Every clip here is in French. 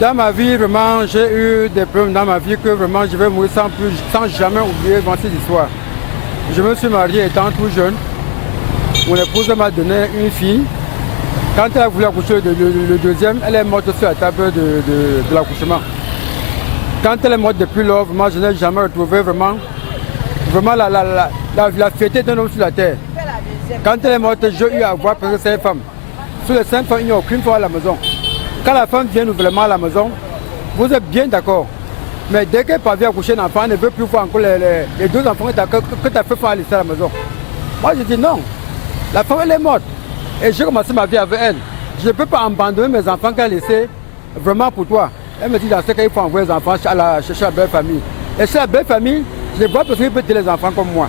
dans ma vie, vraiment, j'ai eu des problèmes dans ma vie que vraiment je vais mourir sans jamais oublier cette histoire. Je me suis marié étant tout jeune. Mon épouse m'a donné une fille. Quand elle a voulu accoucher le deuxième, elle est morte sur la table de l'accouchement. Quand elle est morte depuis lors, moi je n'ai jamais retrouvé vraiment la fierté d'un homme sur la terre. Quand elle est morte, j'ai eu à voir presque 5 femmes. Sur les 5 femmes, il n'y a aucune femme à la maison. Quand la femme vient nouvellement à la maison, vous êtes bien d'accord. Mais dès qu'elle parvient à accoucher un enfant, elle ne veut plus voir encore les 2 enfants que tu as fait faire laisser à la maison. Moi je dis non, la femme elle est morte. Et j'ai commencé ma vie avec elle. Je ne peux pas abandonner mes enfants qu'elle a laissés vraiment pour toi. Elle me dit dans ce cas, il faut envoyer les enfants chercher la belle famille. Et chez la belle famille, je les vois parce qu'ils peuvent aider les enfants comme moi.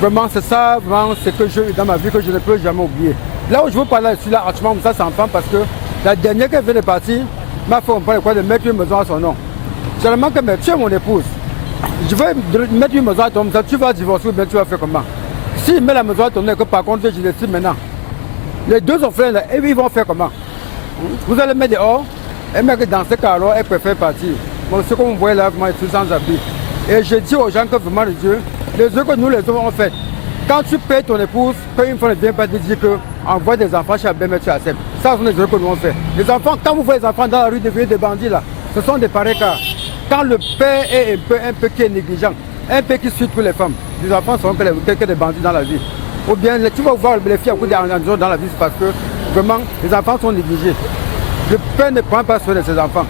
Vraiment, c'est ça, vraiment, c'est que j'ai eu dans ma vie que je ne peux jamais oublier. Là où je veux parler ici, là, actuellement, ça c'est enfant parce que la dernière qu'elle vient de partir m'a fait comprendre quoi de mettre une maison à son nom. Seulement que tu es mon épouse. Je vais mettre une maison à ton nom, tu vas divorcer ou bien tu vas faire comment? S'il met la maison à ton nom, que par contre je décide maintenant. Les 2 enfants là, ils vont faire comment? Vous allez mettre dehors, et mettre dans ce cas-là, elle préfère partir. Bon, ce qu'on voit là, vraiment, je suis sans abri. Et je dis aux gens que vraiment, Dieu, les œufs que nous les hommes ont fait, quand tu payes ton épouse, une fois ne vient pas te dire qu'envoie des enfants chez la belle-mère, tu acceptes. Ça, ce sont les œufs que nous on fait. Les enfants, quand vous voyez les enfants dans la rue devenir des bandits là, ce sont des pareils cas. Quand le père est un peu qui est négligent, un peu qui suit toutes les femmes, les enfants sont que des bandits dans la vie. Ou bien tu vas voir les filles à coup d'argent dans la vie, c'est parce que vraiment les enfants sont négligés. Le père ne prend pas soin de ses enfants.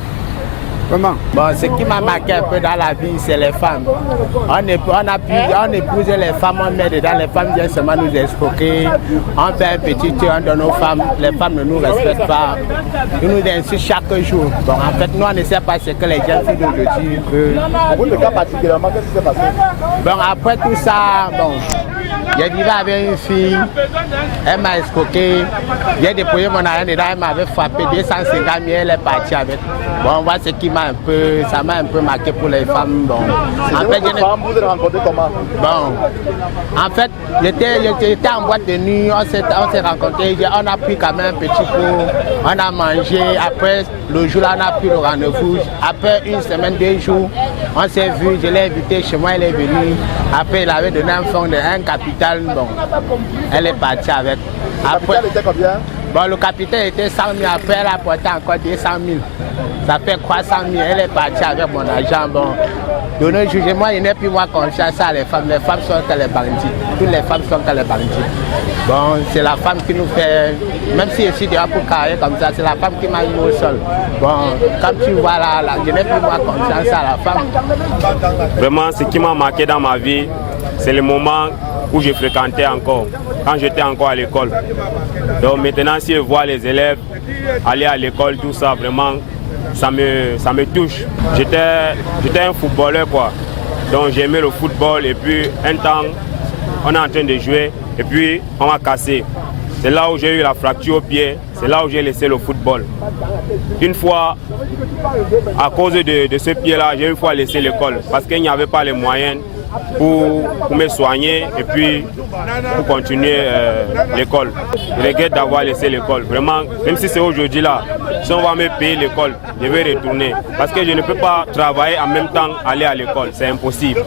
Vraiment. Bon, ce qui m'a marqué un peu dans la vie, c'est les femmes. On épouse les femmes, on met dedans, les femmes viennent seulement nous escroquer. On fait un petit tour, on donne aux femmes, les femmes ne nous respectent pas. Ils nous insultent chaque jour. Bon, en fait, nous, on ne sait pas ce que les jeunes filles d'aujourd'hui veulent. Pour le cas particulièrement, qu'est-ce qui s'est passé? Bon, après tout ça, bon, j'ai dit avec une fille, elle m'a escroqué. J'ai déployé mon argent dedans, elle m'avait frappé 250 000, elle est partie avec. Bon, voilà ce qui ça m'a un peu marqué pour les femmes. Bon. En fait, vous êtes rencontrés comment? Bon, en fait, j'étais en boîte de nuit, on s'est rencontrés, on a pris quand même un petit coup, on a mangé, après le jour-là, on a pris le rendez-vous. Après une semaine, 2 jours, on s'est vu, je l'ai invité chez moi, elle est venue. Après, il avait donné un fonds de 1 capital, bon, elle est partie avec. Après, le capital était combien? Bon, le capital était 100 000, après elle a porté encore 200 000. Ça fait 300 000, elle est partie avec mon argent. Bon, de nos jours, moi, il n'est plus moi confiance à les femmes. Les femmes sont que les bandits. Toutes les femmes sont que les bandits. Bon, c'est la femme qui nous fait, même si je suis dehors pour carrer comme ça, c'est la femme qui m'a mis au sol. Bon, comme tu vois là, je n'ai plus moi confiance à la femme. Vraiment, ce qui m'a marqué dans ma vie, c'est le moment où je fréquentais encore, quand j'étais encore à l'école. Donc maintenant, si je vois les élèves aller à l'école, tout ça, vraiment, ça me touche. J'étais un footballeur, quoi. Donc j'aimais le football et puis un temps, on est en train de jouer et puis on m'a cassé. C'est là où j'ai eu la fracture au pied, c'est là où j'ai laissé le football. Une fois, à cause de ce pied-là, j'ai une fois laissé l'école parce qu'il n'y avait pas les moyens pour me soigner et puis pour continuer l'école. Je regrette d'avoir laissé l'école. Vraiment, même si c'est aujourd'hui là, si on va me payer l'école, je vais retourner. Parce que je ne peux pas travailler en même temps aller à l'école. C'est impossible.